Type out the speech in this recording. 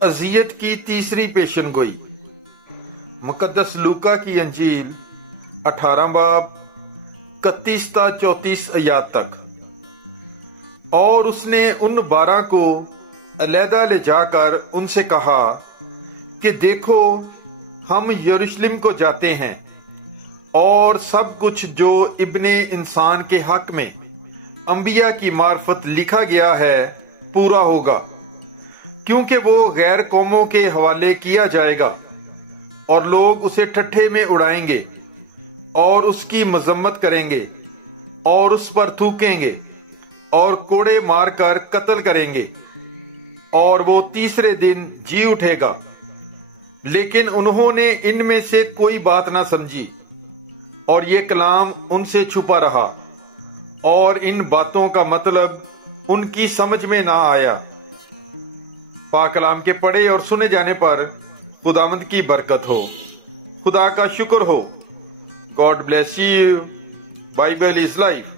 अजियत की तीसरी पेशन गोई। मुकद्दस लूका की अंजील 18 बाब 31 ता 34 आयात तक। और उसने उन 12 को अलहदा ले जाकर उनसे कहा कि देखो, हम यरूशलेम को जाते हैं और सब कुछ जो इब्ने इंसान के हक में अंबिया की मार्फत लिखा गया है पूरा होगा, क्योंकि वो गैर कौमों के हवाले किया जाएगा और लोग उसे ठट्ठे में उड़ाएंगे और उसकी मजम्मत करेंगे और उस पर थूकेंगे और कोड़े मारकर कत्ल करेंगे, और वो तीसरे दिन जी उठेगा। लेकिन उन्होंने इनमें से कोई बात ना समझी और ये कलाम उनसे छुपा रहा, और इन बातों का मतलब उनकी समझ में ना आया। पाक कलाम के पढ़े और सुने जाने पर खुदावंद की बरकत हो। खुदा का शुक्र हो। God bless you. Bible is life.